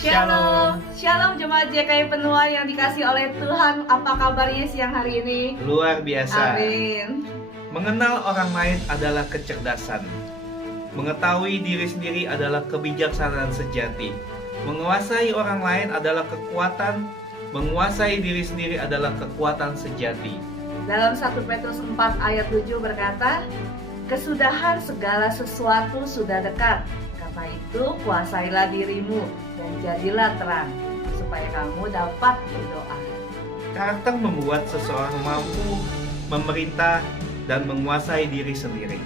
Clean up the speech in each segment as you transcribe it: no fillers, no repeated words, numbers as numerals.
Shalom, Shalom jemaat JKI Penuhan yang dikasih oleh Tuhan. Apa kabarnya siang hari ini? Luar biasa. Amin. Mengenal orang lain adalah kecerdasan. Mengetahui diri sendiri adalah kebijaksanaan sejati. Menguasai orang lain adalah kekuatan. Menguasai diri sendiri adalah kekuatan sejati. Dalam 1 Petrus 4 ayat 7 berkata, kesudahan segala sesuatu sudah dekat. Karena itu kuasailah dirimu dan jadilah terang, supaya kamu dapat berdoa. Karakter membuat seseorang mampu memerintah dan menguasai diri sendiri.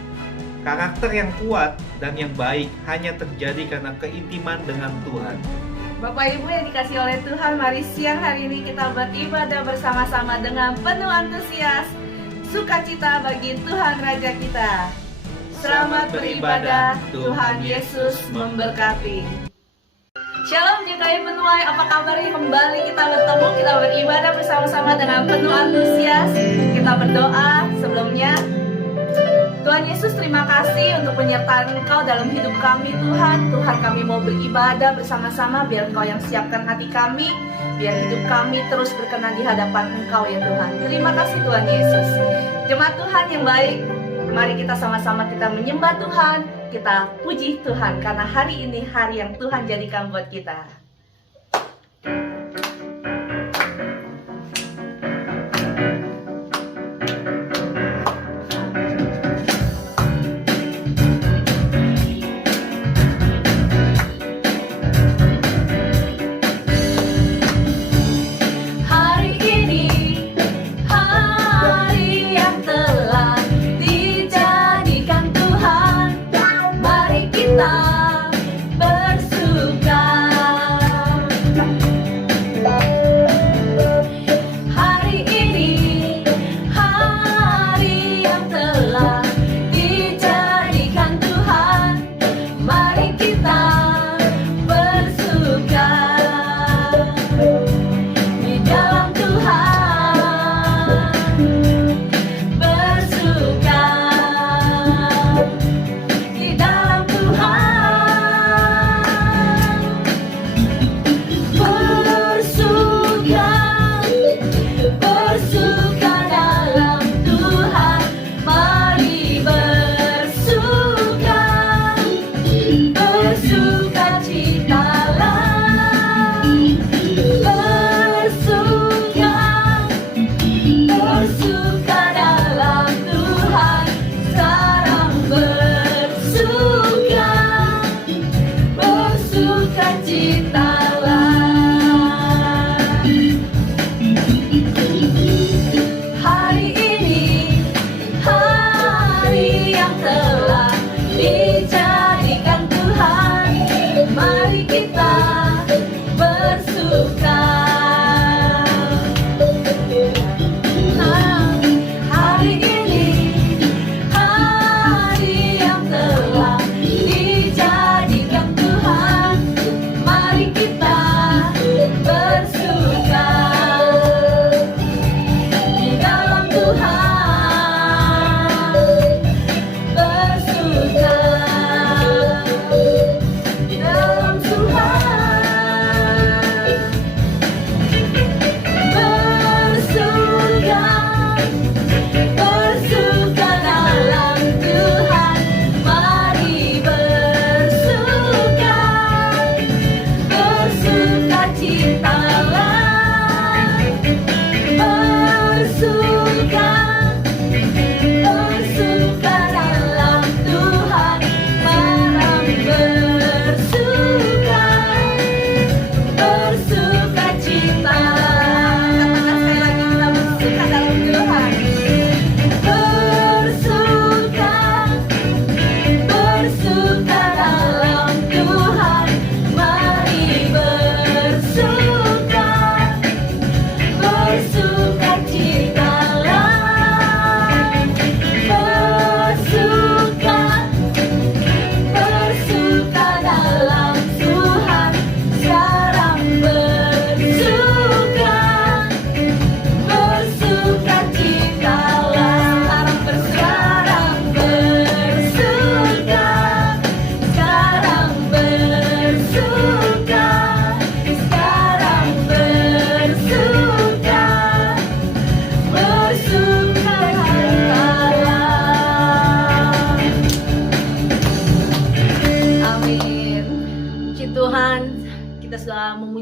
Karakter yang kuat dan yang baik hanya terjadi karena keintiman dengan Tuhan. Bapak Ibu yang dikasih oleh Tuhan, mari siang hari ini kita beribadah bersama-sama dengan penuh antusias, sukacita bagi Tuhan Raja kita. Selamat beribadah, Tuhan Yesus memberkati. Shalom JKI Penuai, apa kabarnya? Kembali kita bertemu, kita beribadah bersama-sama dengan penuh antusias. Kita berdoa sebelumnya. Tuhan Yesus, terima kasih untuk penyertaan Engkau dalam hidup kami Tuhan. Tuhan, kami mau beribadah bersama-sama, biar Engkau yang siapkan hati kami, biar hidup kami terus berkenan di hadapan Engkau ya Tuhan. Terima kasih Tuhan Yesus. Jemaat Tuhan yang baik, mari kita sama-sama kita menyembah Tuhan, kita puji Tuhan, karena hari ini hari yang Tuhan jadikan buat kita. Bersuka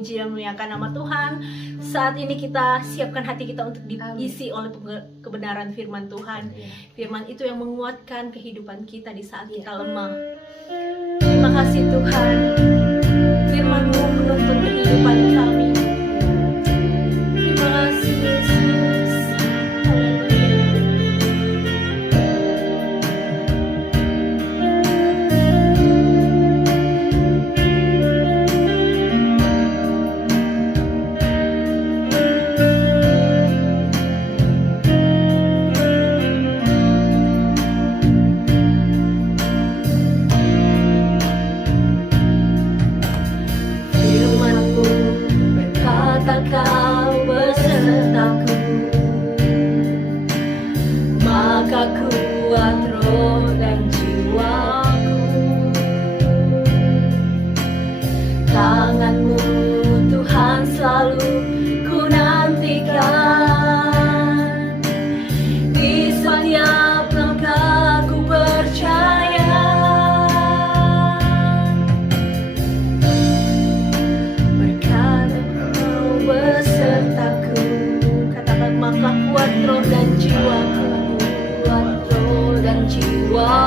memuji dan memuliakan nama Tuhan. Saat ini kita siapkan hati kita untuk diisi oleh kebenaran firman Tuhan. Firman itu yang menguatkan kehidupan kita di saat kita lemah. Terima kasih Tuhan, firman-Mu menuntun kehidupan kami. Terima kasih Yesus. Firman-Mu berkata Kau besertaku, maka kuat roh dan jiwaku. Tangan-Mu Tuhan selalu ku nantikan, di setiap langkah ku percaya. Berkata Kau besertaku, katakan maka kuat roh dan jiwaku, kuat roh dan jiwaku.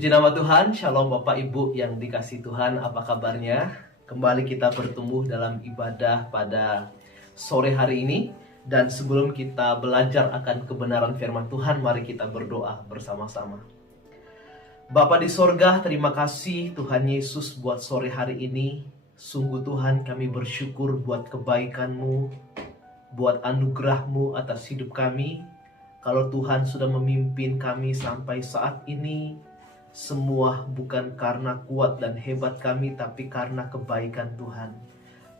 Puji nama Tuhan, Shalom Bapak Ibu yang dikasihi Tuhan, apa kabarnya? Kembali kita bertemu dalam ibadah pada sore hari ini. Dan sebelum kita belajar akan kebenaran firman Tuhan, mari kita berdoa bersama-sama. Bapa di sorga, terima kasih Tuhan Yesus buat sore hari ini. Sungguh Tuhan, kami bersyukur buat kebaikan-Mu, buat anugerah-Mu atas hidup kami. Kalau Tuhan sudah memimpin kami sampai saat ini, semua bukan karena kuat dan hebat kami, tapi karena kebaikan Tuhan.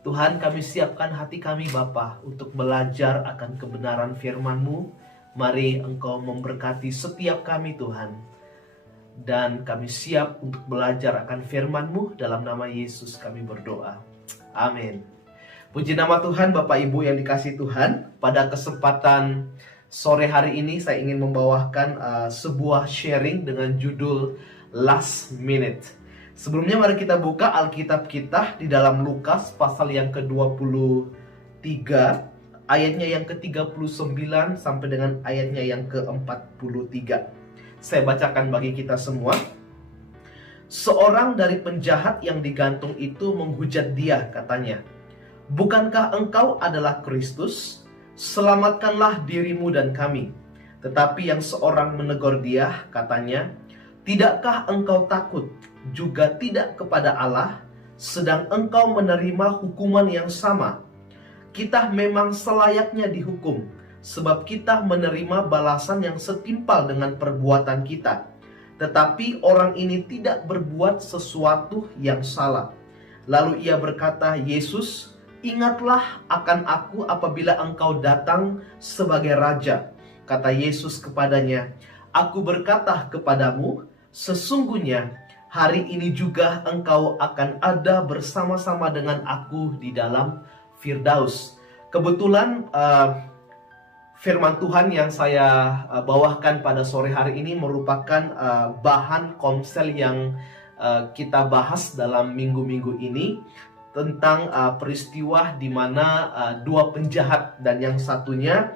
Tuhan, kami siapkan hati kami Bapa untuk belajar akan kebenaran firman-Mu. Mari Engkau memberkati setiap kami Tuhan. Dan kami siap untuk belajar akan firman-Mu. Dalam nama Yesus kami berdoa. Amin. Puji nama Tuhan, Bapak Ibu yang dikasihi Tuhan. Pada kesempatan sore hari ini saya ingin membawakan sebuah sharing dengan judul Last Minute. Sebelumnya mari kita buka Alkitab kita di dalam Lukas pasal yang ke-23, ayatnya yang ke-39 sampai dengan ayatnya yang ke-43. Saya bacakan bagi kita semua. Seorang dari penjahat yang digantung itu menghujat dia, katanya, "Bukankah engkau adalah Kristus? Selamatkanlah dirimu dan kami." Tetapi yang seorang menegur dia, katanya, "Tidakkah engkau takut juga tidak kepada Allah, sedang engkau menerima hukuman yang sama? Kita memang selayaknya dihukum, sebab kita menerima balasan yang setimpal dengan perbuatan kita. Tetapi orang ini tidak berbuat sesuatu yang salah." Lalu ia berkata, "Yesus, ingatlah akan aku apabila engkau datang sebagai raja." Kata Yesus kepadanya, "Aku berkata kepadamu, sesungguhnya hari ini juga engkau akan ada bersama-sama dengan aku di dalam Firdaus." Kebetulan firman Tuhan yang saya bawakan pada sore hari ini merupakan bahan komsel yang kita bahas dalam minggu-minggu ini, tentang peristiwa di mana dua penjahat dan yang satunya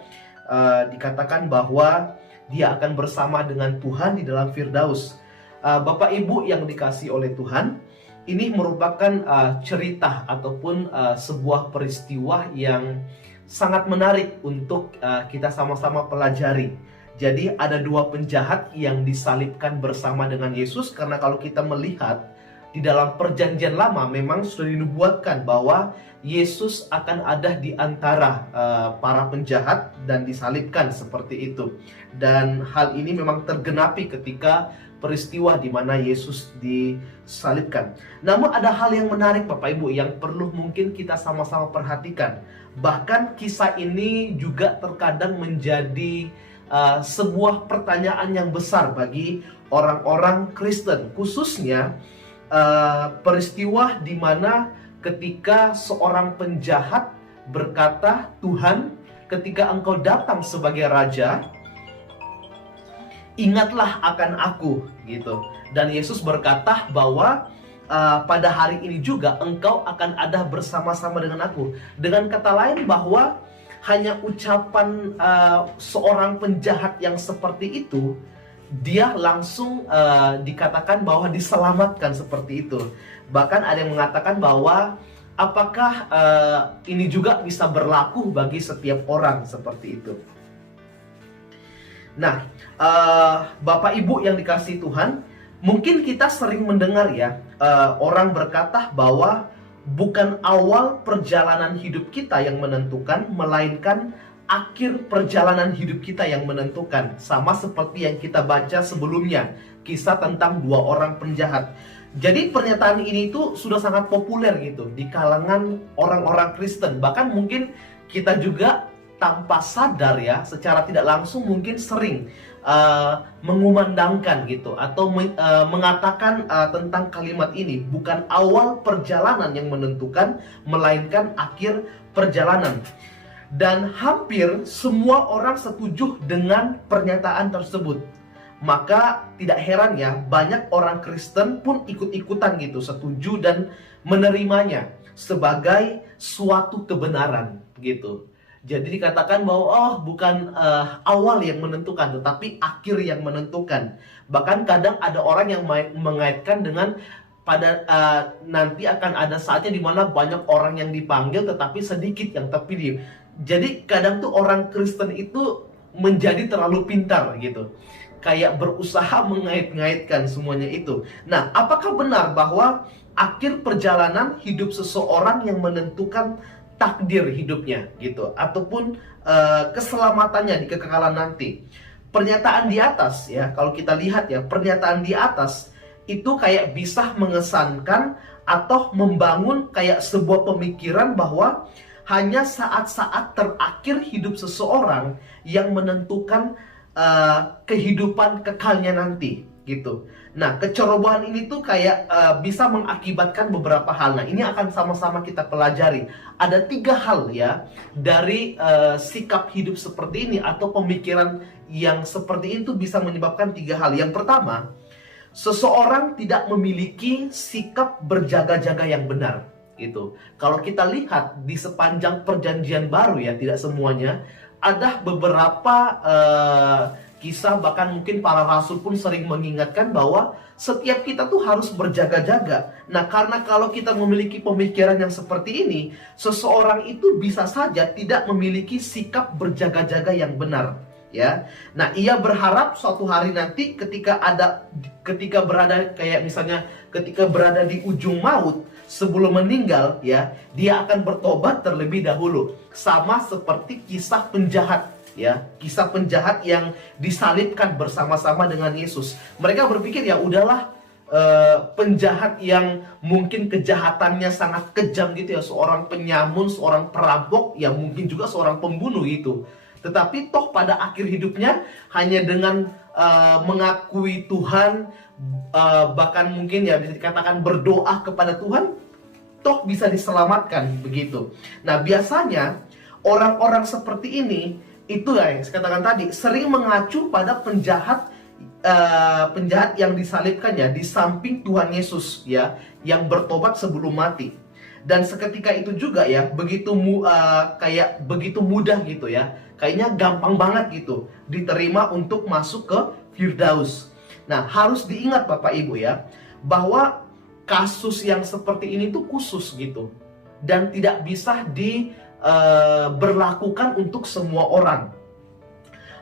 dikatakan bahwa dia akan bersama dengan Tuhan di dalam Firdaus. Bapak Ibu yang dikasihi oleh Tuhan, ini merupakan cerita ataupun sebuah peristiwa yang sangat menarik untuk kita sama-sama pelajari. Jadi ada dua penjahat yang disalibkan bersama dengan Yesus, karena kalau kita melihat di dalam perjanjian lama memang sudah dinubuatkan bahwa Yesus akan ada di antara para penjahat dan disalibkan seperti itu. Dan hal ini memang tergenapi ketika peristiwa di mana Yesus disalibkan. Namun ada hal yang menarik Bapak Ibu yang perlu mungkin kita sama-sama perhatikan. Bahkan kisah ini juga terkadang menjadi sebuah pertanyaan yang besar bagi orang-orang Kristen, khususnya peristiwa di mana ketika seorang penjahat berkata, "Tuhan, ketika engkau datang sebagai raja, ingatlah akan aku," gitu. Dan Yesus berkata bahwa pada hari ini juga engkau akan ada bersama-sama dengan aku. Dengan kata lain bahwa hanya ucapan seorang penjahat yang seperti itu, dia langsung dikatakan bahwa diselamatkan seperti itu. Bahkan ada yang mengatakan bahwa apakah ini juga bisa berlaku bagi setiap orang seperti itu. Nah, Bapak Ibu yang dikasihi Tuhan, mungkin kita sering mendengar ya, orang berkata bahwa bukan awal perjalanan hidup kita yang menentukan, melainkan akhir perjalanan hidup kita yang menentukan. Sama seperti yang kita baca sebelumnya, kisah tentang dua orang penjahat. Jadi pernyataan ini itu sudah sangat populer gitu di kalangan orang-orang Kristen. Bahkan mungkin kita juga tanpa sadar ya, secara tidak langsung mungkin sering mengumandangkan gitu, atau mengatakan tentang kalimat ini, bukan awal perjalanan yang menentukan, melainkan akhir perjalanan. Dan hampir semua orang setuju dengan pernyataan tersebut. Maka tidak heran ya, banyak orang Kristen pun ikut-ikutan gitu, setuju dan menerimanya sebagai suatu kebenaran gitu. Jadi dikatakan bahwa bukan awal yang menentukan, tetapi akhir yang menentukan. Bahkan kadang ada orang yang mengaitkan dengan pada nanti akan ada saatnya di mana banyak orang yang dipanggil tetapi sedikit yang terpilih. Jadi kadang tuh orang Kristen itu menjadi terlalu pintar gitu, kayak berusaha mengait-ngaitkan semuanya itu. Nah, apakah benar bahwa akhir perjalanan hidup seseorang yang menentukan takdir hidupnya gitu, ataupun keselamatannya di kekekalan nanti? Pernyataan di atas ya, kalau kita lihat ya, pernyataan di atas itu kayak bisa mengesankan atau membangun kayak sebuah pemikiran bahwa hanya saat-saat terakhir hidup seseorang yang menentukan kehidupan kekalnya nanti gitu. Nah, kecerobohan ini tuh kayak bisa mengakibatkan beberapa hal. Nah, ini akan sama-sama kita pelajari. Ada 3 hal ya dari sikap hidup seperti ini atau pemikiran yang seperti itu bisa menyebabkan 3 hal. Yang pertama, seseorang tidak memiliki sikap berjaga-jaga yang benar gitu. Kalau kita lihat di sepanjang perjanjian baru ya, tidak semuanya, ada beberapa kisah, bahkan mungkin para rasul pun sering mengingatkan bahwa setiap kita tuh harus berjaga-jaga. Nah, karena kalau kita memiliki pemikiran yang seperti ini, seseorang itu bisa saja tidak memiliki sikap berjaga-jaga yang benar. Ya, nah ia berharap suatu hari nanti ketika berada kayak misalnya ketika berada di ujung maut sebelum meninggal ya, dia akan bertobat terlebih dahulu, sama seperti kisah penjahat ya, kisah penjahat yang disalibkan bersama-sama dengan Yesus. Mereka berpikir ya udahlah, penjahat yang mungkin kejahatannya sangat kejam gitu ya, seorang penyamun, seorang perampok, ya mungkin juga seorang pembunuh gitu. Tetapi toh pada akhir hidupnya hanya dengan mengakui Tuhan, bahkan mungkin ya bisa dikatakan berdoa kepada Tuhan, toh bisa diselamatkan begitu. Nah, biasanya orang-orang seperti ini itu ya yang saya katakan tadi sering mengacu pada penjahat yang disalibkan ya, di samping Tuhan Yesus ya, yang bertobat sebelum mati. Dan seketika itu juga ya, begitu mudah gitu ya, kayaknya gampang banget gitu diterima untuk masuk ke Firdaus. Nah, harus diingat Bapak Ibu ya, bahwa kasus yang seperti ini tuh khusus gitu, dan tidak bisa diberlakukan untuk semua orang.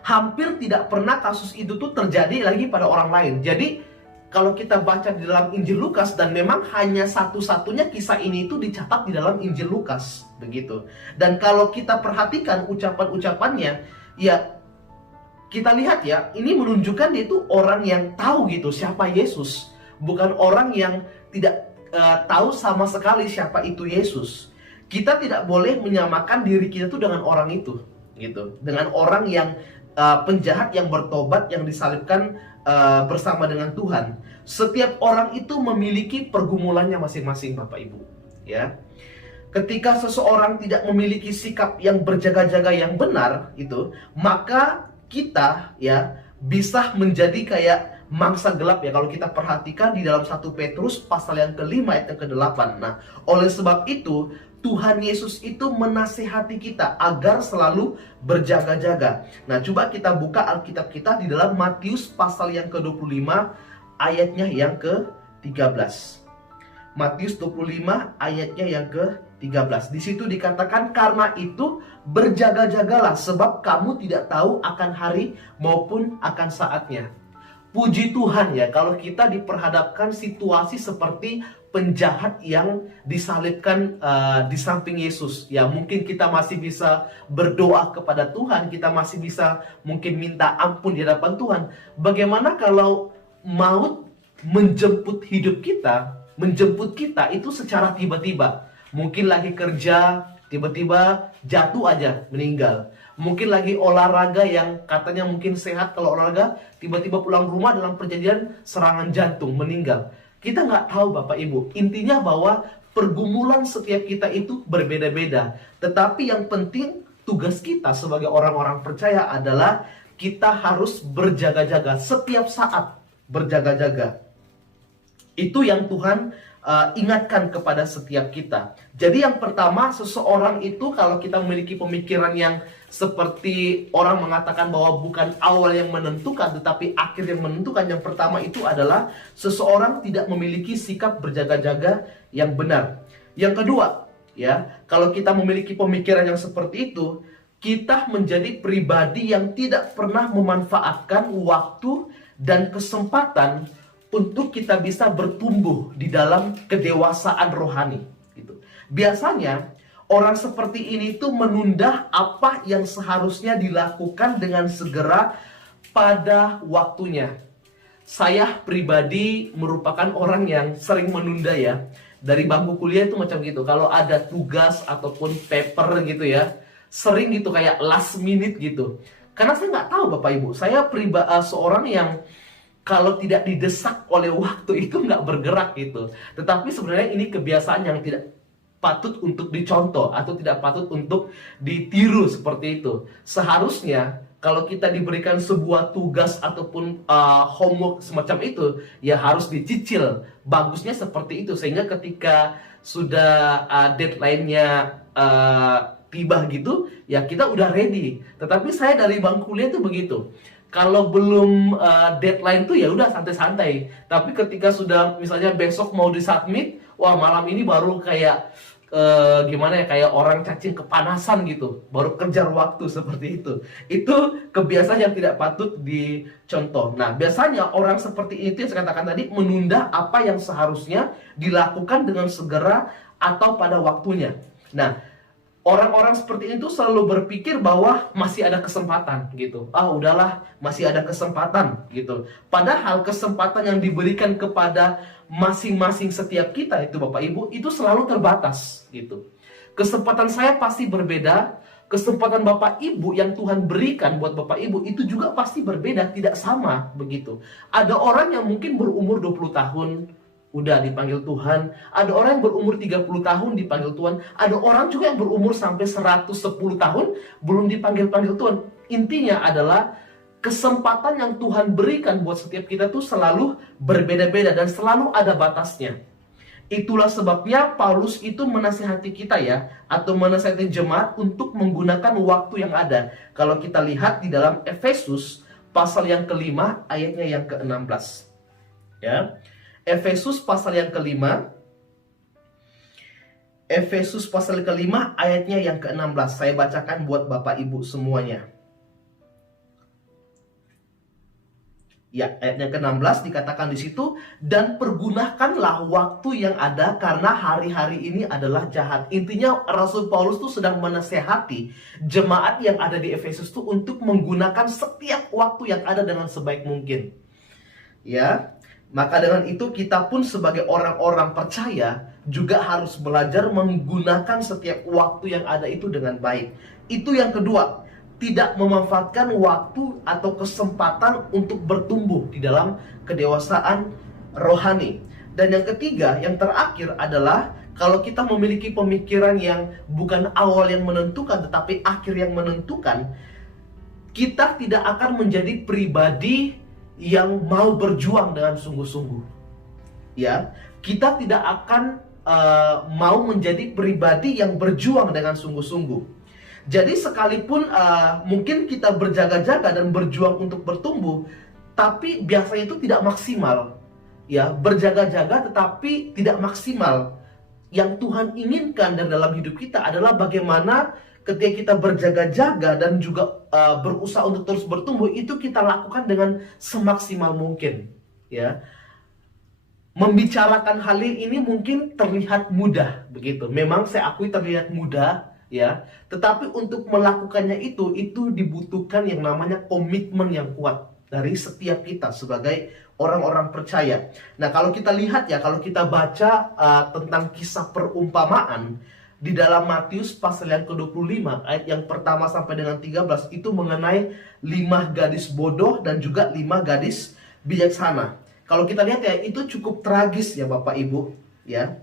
Hampir tidak pernah kasus itu tuh terjadi lagi pada orang lain. Jadi kalau kita baca di dalam Injil Lukas, dan memang hanya satu-satunya kisah ini itu dicatat di dalam Injil Lukas begitu. Dan kalau kita perhatikan ucapan-ucapannya, ya kita lihat ya, ini menunjukkan dia itu orang yang tahu gitu siapa Yesus, bukan orang yang tidak tahu sama sekali siapa itu Yesus. Kita tidak boleh menyamakan diri kita tuh dengan orang itu gitu, dengan orang yang penjahat yang bertobat, yang disalibkan bersama dengan Tuhan. Setiap orang itu memiliki pergumulannya masing-masing Bapak Ibu ya. Ketika seseorang tidak memiliki sikap yang berjaga-jaga yang benar itu, maka kita ya bisa menjadi kayak mangsa gelap ya, kalau kita perhatikan di dalam 1 Petrus pasal yang ke-5 ayat yang ke-8. Nah, oleh sebab itu Tuhan Yesus itu menasihati kita agar selalu berjaga-jaga. Nah, coba kita buka Alkitab kita di dalam Matius pasal yang ke-25 ayatnya yang ke-13. Matius 25 ayatnya yang ke-13. Di situ dikatakan, karena itu berjaga-jagalah, sebab kamu tidak tahu akan hari maupun akan saatnya. Puji Tuhan ya, kalau kita diperhadapkan situasi seperti penjahat yang disalibkan di samping Yesus ya, mungkin kita masih bisa berdoa kepada Tuhan, kita masih bisa mungkin minta ampun di hadapan Tuhan. Bagaimana kalau maut menjemput hidup kita, menjemput kita itu secara tiba-tiba? Mungkin lagi kerja, tiba-tiba jatuh aja meninggal. Mungkin lagi olahraga yang katanya mungkin sehat kalau olahraga, tiba-tiba pulang rumah dalam perjalanan serangan jantung, meninggal. Kita nggak tahu Bapak Ibu. Intinya bahwa pergumulan setiap kita itu berbeda-beda. Tetapi yang penting tugas kita sebagai orang-orang percaya adalah kita harus berjaga-jaga, setiap saat berjaga-jaga. Itu yang Tuhan ingatkan kepada setiap kita. Jadi yang pertama, seseorang itu kalau kita memiliki pemikiran yang seperti orang mengatakan bahwa bukan awal yang menentukan tetapi akhir yang menentukan, yang pertama itu adalah seseorang tidak memiliki sikap berjaga-jaga yang benar. Yang kedua, ya, kalau kita memiliki pemikiran yang seperti itu, kita menjadi pribadi yang tidak pernah memanfaatkan waktu dan kesempatan untuk kita bisa bertumbuh di dalam kedewasaan rohani. Gitu. Biasanya orang seperti ini tuh menunda apa yang seharusnya dilakukan dengan segera pada waktunya. Saya pribadi merupakan orang yang sering menunda ya. Dari bangku kuliah itu macam gitu. Kalau ada tugas ataupun paper gitu ya, sering gitu kayak last minute gitu. Karena saya nggak tahu Bapak Ibu, saya seorang yang kalau tidak didesak oleh waktu itu nggak bergerak gitu. Tetapi sebenarnya ini kebiasaan yang tidak patut untuk dicontoh atau tidak patut untuk ditiru seperti itu. Seharusnya kalau kita diberikan sebuah tugas ataupun homework semacam itu, ya harus dicicil. Bagusnya seperti itu, sehingga ketika sudah deadline-nya tiba gitu, ya kita udah ready. Tetapi saya dari bangku kuliah itu begitu. Kalau belum deadline tuh ya udah santai-santai. Tapi ketika sudah misalnya besok mau disubmit, wah malam ini baru kayak gimana ya, kayak orang cacing kepanasan gitu, baru kejar waktu seperti itu. Itu kebiasaan yang tidak patut dicontoh. Nah, biasanya orang seperti itu yang saya katakan tadi menunda apa yang seharusnya dilakukan dengan segera atau pada waktunya. Nah, orang-orang seperti itu selalu berpikir bahwa masih ada kesempatan gitu. Ah, udahlah, masih ada kesempatan gitu. Padahal kesempatan yang diberikan kepada masing-masing setiap kita itu Bapak Ibu itu selalu terbatas gitu. Kesempatan saya pasti berbeda, kesempatan Bapak Ibu yang Tuhan berikan buat Bapak Ibu itu juga pasti berbeda, tidak sama begitu. Ada orang yang mungkin berumur 20 tahun udah dipanggil Tuhan, ada orang yang berumur 30 tahun dipanggil Tuhan, ada orang juga yang berumur sampai 110 tahun belum dipanggil-panggil Tuhan. Intinya adalah kesempatan yang Tuhan berikan buat setiap kita tuh selalu berbeda-beda dan selalu ada batasnya. Itulah sebabnya Paulus itu menasihati kita ya, atau menasihati jemaat untuk menggunakan waktu yang ada. Kalau kita lihat di dalam Efesus pasal yang kelima ayatnya yang ke-16. Ya. Efesus pasal yang kelima, Efesus pasal kelima ayatnya yang ke-16. Saya bacakan buat Bapak Ibu semuanya. Ya, ayatnya ke-16 dikatakan di situ, dan pergunakanlah waktu yang ada karena hari-hari ini adalah jahat. Intinya Rasul Paulus tuh sedang menasehati jemaat yang ada di Efesus tuh untuk menggunakan setiap waktu yang ada dengan sebaik mungkin. Ya, maka dengan itu kita pun sebagai orang-orang percaya juga harus belajar menggunakan setiap waktu yang ada itu dengan baik. Itu yang kedua. Tidak memanfaatkan waktu atau kesempatan untuk bertumbuh di dalam kedewasaan rohani. Dan yang ketiga, yang terakhir adalah kalau kita memiliki pemikiran yang bukan awal yang menentukan tetapi akhir yang menentukan, kita tidak akan menjadi pribadi yang mau berjuang dengan sungguh-sungguh. Ya, kita tidak akan mau menjadi pribadi yang berjuang dengan sungguh-sungguh. Jadi sekalipun mungkin kita berjaga-jaga dan berjuang untuk bertumbuh, tapi biasanya itu tidak maksimal. Ya, berjaga-jaga tetapi tidak maksimal. Yang Tuhan inginkan dalam hidup kita adalah bagaimana ketika kita berjaga-jaga dan juga berusaha untuk terus bertumbuh, itu kita lakukan dengan semaksimal mungkin. Ya, membicarakan hal ini mungkin terlihat mudah begitu. Memang saya akui terlihat mudah. Ya, tetapi untuk melakukannya itu dibutuhkan yang namanya komitmen yang kuat dari setiap kita sebagai orang-orang percaya. Nah, kalau kita lihat ya, kalau kita baca tentang kisah perumpamaan di dalam Matius pasal yang ke-25 ayat yang pertama sampai dengan 13 itu mengenai 5 gadis bodoh dan juga 5 gadis bijaksana. Kalau kita lihat ya, itu cukup tragis ya Bapak Ibu, ya.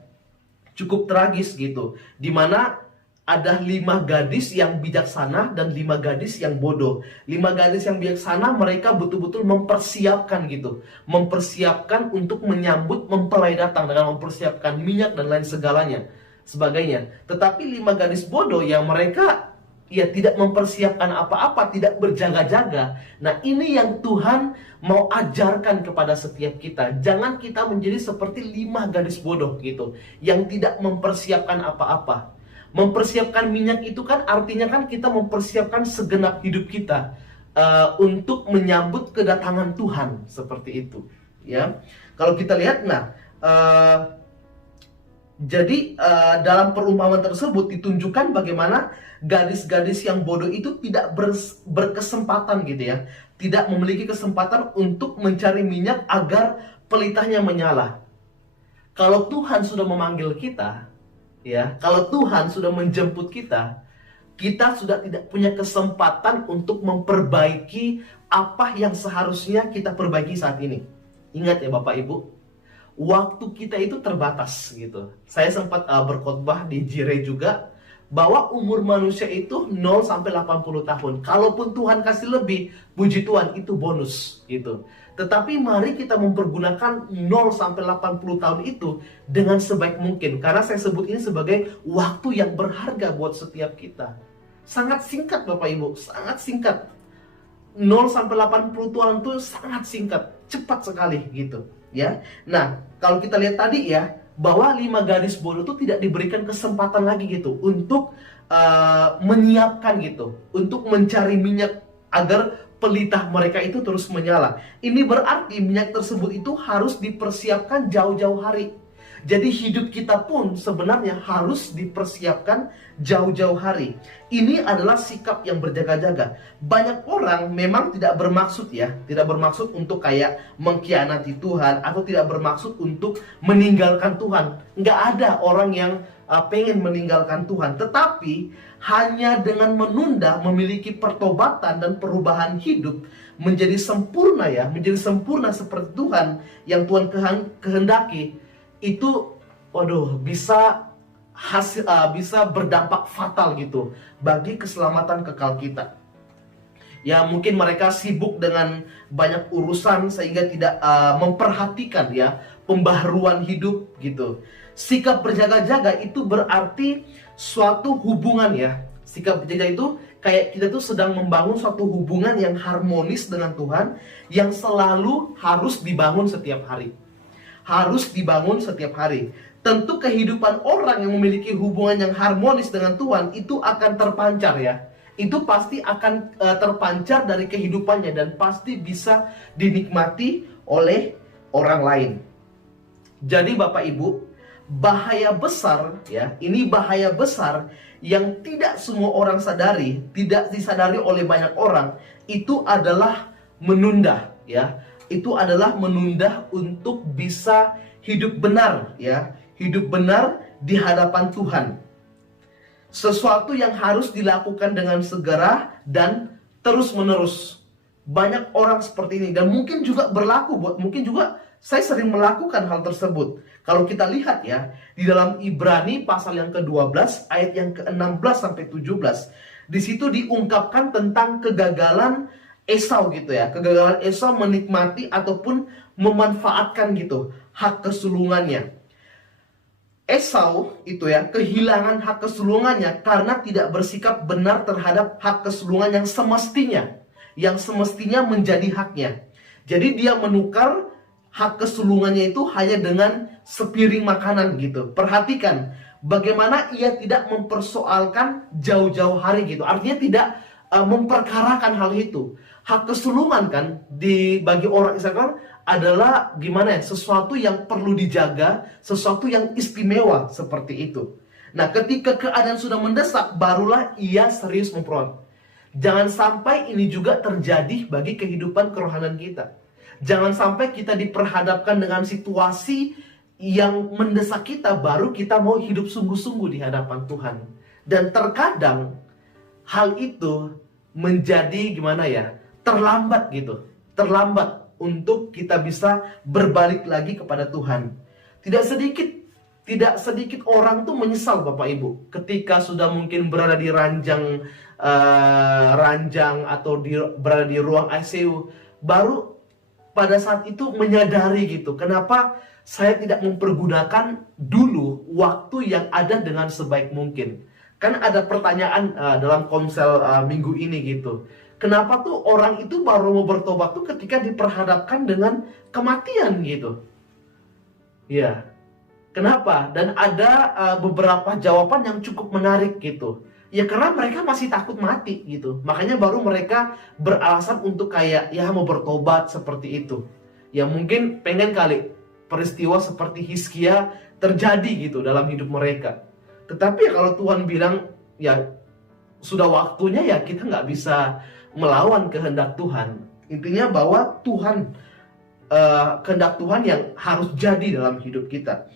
Cukup tragis gitu. Dimana ada 5 gadis yang bijaksana dan 5 gadis yang bodoh. 5 gadis yang bijaksana mereka betul-betul mempersiapkan gitu. Mempersiapkan untuk menyambut mempelai datang dengan mempersiapkan minyak dan lain sebagainya. Tetapi 5 gadis bodoh yang mereka tidak mempersiapkan apa-apa, tidak berjaga-jaga. Nah, ini yang Tuhan mau ajarkan kepada setiap kita. Jangan kita menjadi seperti 5 gadis bodoh gitu, yang tidak mempersiapkan apa-apa. Mempersiapkan minyak itu kan artinya kan kita mempersiapkan segenap hidup kita untuk menyambut kedatangan Tuhan, seperti itu ya. Kalau kita lihat, jadi dalam perumpamaan tersebut ditunjukkan bagaimana gadis-gadis yang bodoh itu tidak berkesempatan gitu ya, tidak memiliki kesempatan untuk mencari minyak agar pelitanya menyala. Kalau Tuhan sudah memanggil kita, ya, kalau Tuhan sudah menjemput kita, kita sudah tidak punya kesempatan untuk memperbaiki apa yang seharusnya kita perbaiki saat ini. Ingat ya Bapak Ibu, waktu kita itu terbatas gitu. Saya sempat berkhotbah di Jire juga, bahwa umur manusia itu 0 sampai 80 tahun. Kalaupun Tuhan kasih lebih, puji Tuhan, itu bonus gitu. Tetapi mari kita mempergunakan 0 sampai 80 tahun itu dengan sebaik mungkin. Karena saya sebut ini sebagai waktu yang berharga buat setiap kita. Sangat singkat Bapak Ibu, sangat singkat. 0 sampai 80 tahun itu sangat singkat, cepat sekali gitu ya. Nah, kalau kita lihat tadi ya, bahwa 5 gadis bodoh itu tidak diberikan kesempatan lagi gitu untuk menyiapkan gitu, untuk mencari minyak agar pelita mereka itu terus menyala. Ini berarti minyak tersebut itu harus dipersiapkan jauh-jauh hari. Jadi hidup kita pun sebenarnya harus dipersiapkan jauh-jauh hari. Ini adalah sikap yang berjaga-jaga. Banyak orang memang tidak bermaksud ya, tidak bermaksud untuk kayak mengkhianati Tuhan, atau tidak bermaksud untuk meninggalkan Tuhan. Nggak ada orang yang pengen meninggalkan Tuhan. Tetapi hanya dengan menunda memiliki pertobatan dan perubahan hidup menjadi sempurna ya, menjadi sempurna seperti Tuhan yang Tuhan kehendaki, itu bisa berdampak fatal gitu bagi keselamatan kekal kita. Ya, mungkin mereka sibuk dengan banyak urusan sehingga tidak memperhatikan ya pembaharuan hidup gitu. Sikap berjaga-jaga itu berarti suatu hubungan ya. Sikap berjaga itu kayak kita tuh sedang membangun suatu hubungan yang harmonis dengan Tuhan, yang selalu harus dibangun setiap hari. Harus dibangun setiap hari. Tentu kehidupan orang yang memiliki hubungan yang harmonis dengan Tuhan itu akan terpancar ya. Itu pasti akan terpancar dari kehidupannya dan pasti bisa dinikmati oleh orang lain. Jadi Bapak Ibu, bahaya besar ya, ini bahaya besar yang tidak semua orang sadari, tidak disadari oleh banyak orang, itu adalah menunda ya. Itu adalah menunda untuk bisa hidup benar ya, hidup benar di hadapan Tuhan. Sesuatu yang harus dilakukan dengan segera dan terus-menerus. Banyak orang seperti ini dan mungkin juga berlaku mungkin juga saya sering melakukan hal tersebut. Kalau kita lihat ya, di dalam Ibrani pasal yang ke-12 ayat yang ke-16 sampai 17, di situ diungkapkan tentang kegagalan Esau gitu ya. Kegagalan Esau menikmati ataupun memanfaatkan gitu hak kesulungannya. Esau itu ya kehilangan hak kesulungannya karena tidak bersikap benar terhadap hak kesulungan yang semestinya menjadi haknya. Jadi dia menukar hak kesulungannya itu hanya dengan sepiring makanan gitu. Perhatikan bagaimana ia tidak mempersoalkan jauh-jauh hari gitu. Artinya tidak memperkarakan hal itu. Hak kesulungan kan bagi orang Israel adalah gimana ya, sesuatu yang perlu dijaga, sesuatu yang istimewa seperti itu. Nah, ketika keadaan sudah mendesak, barulah ia serius memperoleh. Jangan sampai ini juga terjadi bagi kehidupan kerohanian kita. Jangan sampai kita diperhadapkan dengan situasi yang mendesak kita, baru kita mau hidup sungguh-sungguh di hadapan Tuhan. Dan terkadang hal itu menjadi gimana ya, terlambat gitu. Terlambat untuk kita bisa berbalik lagi kepada Tuhan. Tidak sedikit tidak sedikit orang tuh menyesal Bapak Ibu ketika sudah mungkin berada di ranjang atau berada di ruang ICU, baru pada saat itu menyadari gitu, kenapa saya tidak mempergunakan dulu waktu yang ada dengan sebaik mungkin. Kan ada pertanyaan dalam komsel minggu ini gitu, kenapa tuh orang itu baru mau bertobat tuh ketika diperhadapkan dengan kematian gitu. Ya, kenapa? Dan ada beberapa jawaban yang cukup menarik gitu. Ya karena mereka masih takut mati gitu. Makanya baru mereka beralasan untuk kayak ya mau bertobat seperti itu. Ya mungkin pengen kali peristiwa seperti Hizkia terjadi gitu dalam hidup mereka. Tetapi ya kalau Tuhan bilang ya sudah waktunya, ya kita nggak bisa melawan kehendak Tuhan. Intinya bahwa Tuhan, kehendak Tuhan yang harus jadi dalam hidup kita.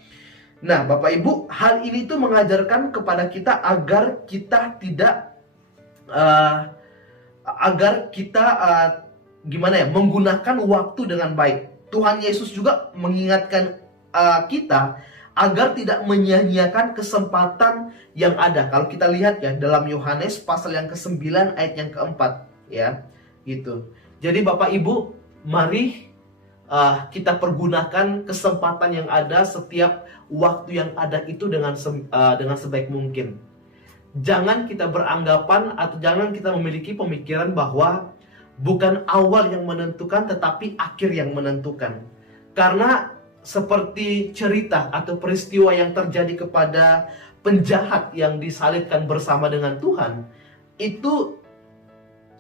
Nah, Bapak Ibu, hal ini tuh mengajarkan kepada kita agar kita tidak menggunakan waktu dengan baik. Tuhan Yesus juga mengingatkan kita agar tidak menyia-nyiakan kesempatan yang ada. Kalau kita lihat ya dalam Yohanes pasal yang ke-9 ayat yang ke-4 ya, gitu. Jadi Bapak Ibu, mari kita pergunakan kesempatan yang ada, setiap waktu yang ada itu dengan sebaik mungkin. Jangan kita beranggapan atau jangan kita memiliki pemikiran bahwa bukan awal yang menentukan tetapi akhir yang menentukan. Karena seperti cerita atau peristiwa yang terjadi kepada penjahat yang disalibkan bersama dengan Tuhan, itu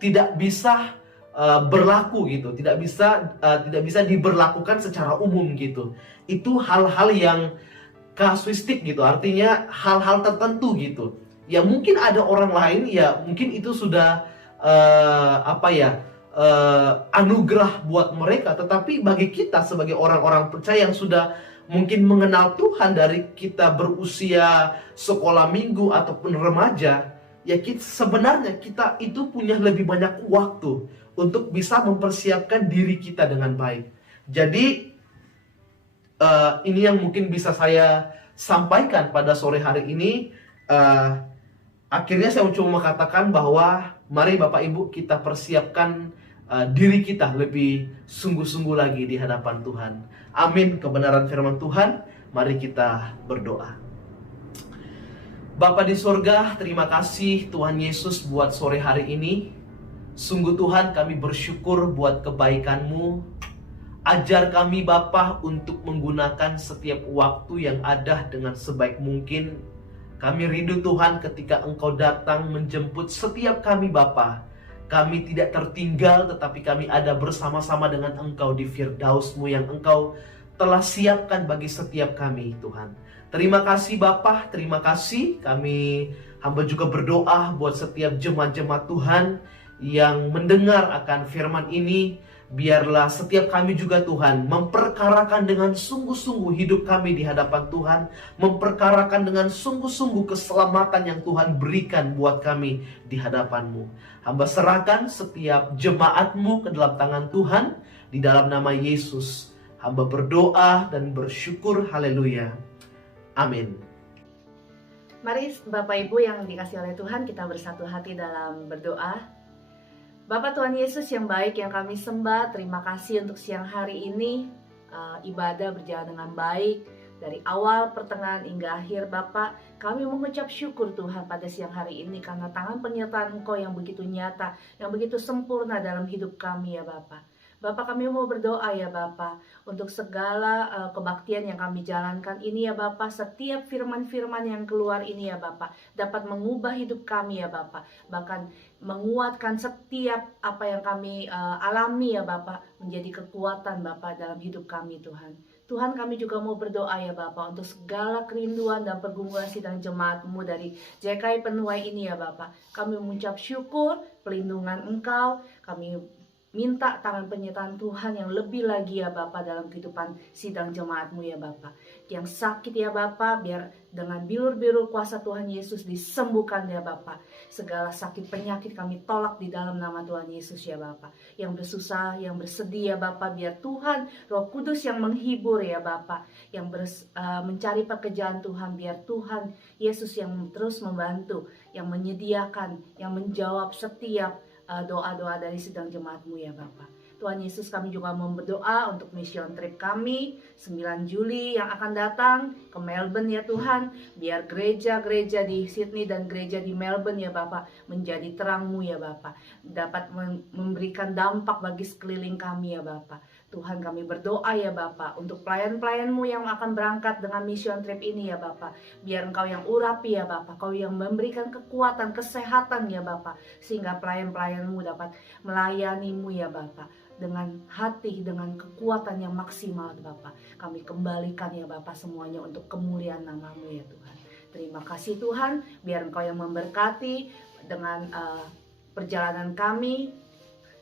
tidak bisa berlaku gitu, tidak bisa diberlakukan secara umum gitu. Itu hal-hal yang kasuistik gitu, artinya hal-hal tertentu gitu. Ya mungkin ada orang lain, ya mungkin itu sudah anugerah buat mereka. Tetapi bagi kita sebagai orang-orang percaya yang sudah mungkin mengenal Tuhan dari kita berusia sekolah minggu ataupun remaja, ya sebenarnya kita itu punya lebih banyak waktu untuk bisa mempersiapkan diri kita dengan baik. Jadi ini yang mungkin bisa saya sampaikan pada sore hari ini. Akhirnya saya cuma mengatakan bahwa mari Bapak Ibu kita persiapkan diri kita lebih sungguh-sungguh lagi di hadapan Tuhan. Amin, kebenaran firman Tuhan. Mari kita berdoa. Bapa di sorga, terima kasih Tuhan Yesus buat sore hari ini. Sungguh Tuhan, kami bersyukur buat kebaikan-Mu. Ajar kami Bapa untuk menggunakan setiap waktu yang ada dengan sebaik mungkin. Kami rindu Tuhan ketika Engkau datang menjemput setiap kami Bapa. Kami tidak tertinggal, tetapi kami ada bersama-sama dengan Engkau di Firdaus-Mu yang Engkau telah siapkan bagi setiap kami Tuhan. Terima kasih Bapa, terima kasih. Kami hamba juga berdoa buat setiap jemaat-jemaat Tuhan yang mendengar akan firman ini. Biarlah setiap kami juga Tuhan memperkarakan dengan sungguh-sungguh hidup kami di hadapan Tuhan. Memperkarakan dengan sungguh-sungguh keselamatan yang Tuhan berikan buat kami di hadapan-Mu. Hamba serahkan setiap jemaat-Mu ke dalam tangan Tuhan. Di dalam nama Yesus hamba berdoa dan bersyukur. Haleluya. Amin. Mari Bapak Ibu yang dikasih oleh Tuhan, kita bersatu hati dalam berdoa. Bapak Tuhan Yesus yang baik, yang kami sembah, terima kasih untuk siang hari ini. Ibadah berjalan dengan baik dari awal, pertengahan hingga akhir. Bapak, kami mengucap syukur Tuhan pada siang hari ini karena tangan penyertaan Engkau yang begitu nyata, yang begitu sempurna dalam hidup kami ya Bapak. Bapak, kami mau berdoa ya Bapak untuk segala kebaktian yang kami jalankan ini ya Bapak. Setiap firman-firman yang keluar ini ya Bapak dapat mengubah hidup kami ya Bapak. Bahkan menguatkan setiap apa yang kami alami ya Bapak menjadi kekuatan Bapak dalam hidup kami Tuhan. Tuhan, kami juga mau berdoa ya Bapak untuk segala kerinduan dan pergumulan sidang jemaat-Mu dari JKI Penuai ini ya Bapak. Kami mengucap syukur pelindungan Engkau. Kami minta tangan penyertaan Tuhan yang lebih lagi ya Bapa dalam kehidupan sidang jemaat-Mu ya Bapa. Yang sakit ya Bapa, biar dengan bilur-bilur kuasa Tuhan Yesus disembuhkan ya Bapa. Segala sakit penyakit kami tolak di dalam nama Tuhan Yesus ya Bapa. Yang bersusah, yang bersedih ya Bapa, biar Tuhan Roh Kudus yang menghibur ya Bapa. Yang mencari pekerjaan Tuhan, biar Tuhan Yesus yang terus membantu, yang menyediakan, yang menjawab setiap doa-doa dari sidang jemaat-Mu ya Bapa. Tuhan Yesus, kami juga berdoa untuk mission trip kami 9 Juli yang akan datang ke Melbourne ya Tuhan. Biar gereja-gereja di Sydney dan gereja di Melbourne ya Bapa menjadi terang-Mu ya Bapa. Dapat memberikan dampak bagi sekeliling kami ya Bapa. Tuhan, kami berdoa ya Bapa untuk pelayan-pelayan-Mu yang akan berangkat dengan mission trip ini ya Bapa. Biar Engkau yang urapi ya Bapa, Kau yang memberikan kekuatan, kesehatan ya Bapa, sehingga pelayan-pelayan-Mu dapat melayani-Mu ya Bapa dengan hati, dengan kekuatan yang maksimal Bapa. Kami kembalikan ya Bapa semuanya untuk kemuliaan nama-Mu ya Tuhan. Terima kasih Tuhan, biar Engkau yang memberkati dengan perjalanan kami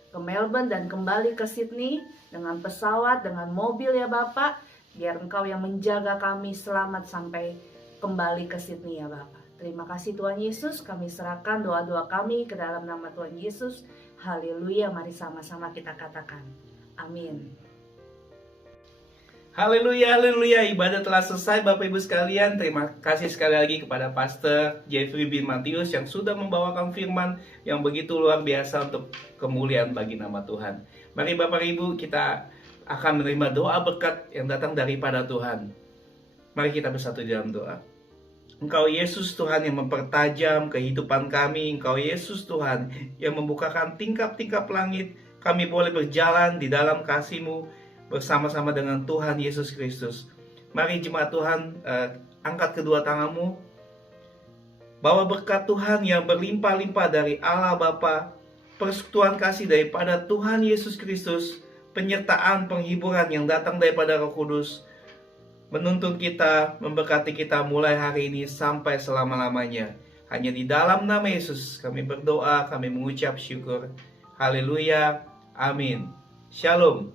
ke Melbourne dan kembali ke Sydney dengan pesawat, dengan mobil ya Bapak. Biar Engkau yang menjaga kami selamat sampai kembali ke Sydney ya Bapak. Terima kasih Tuhan Yesus, kami serahkan doa-doa kami ke dalam nama Tuhan Yesus. Haleluya, mari sama-sama kita katakan. Amin. Haleluya, haleluya. Ibadah telah selesai Bapak Ibu sekalian. Terima kasih sekali lagi kepada Pastor Jeffrey bin Matius yang sudah membawakan firman yang begitu luar biasa untuk kemuliaan bagi nama Tuhan. Mari Bapak Ibu, kita akan menerima doa berkat yang datang daripada Tuhan. Mari kita bersatu dalam doa. Engkau Yesus Tuhan yang mempertajam kehidupan kami. Engkau Yesus Tuhan yang membukakan tingkap-tingkap langit. Kami boleh berjalan di dalam kasih-Mu bersama-sama dengan Tuhan Yesus Kristus. Mari jemaat Tuhan, angkat kedua tanganmu. Bawa berkat Tuhan yang berlimpah-limpah dari Allah Bapa, persekutuan kasih daripada Tuhan Yesus Kristus, penyertaan penghiburan yang datang daripada Roh Kudus, menuntun kita, memberkati kita mulai hari ini sampai selama-lamanya. Hanya di dalam nama Yesus kami berdoa, kami mengucap syukur. Haleluya, amin. Shalom.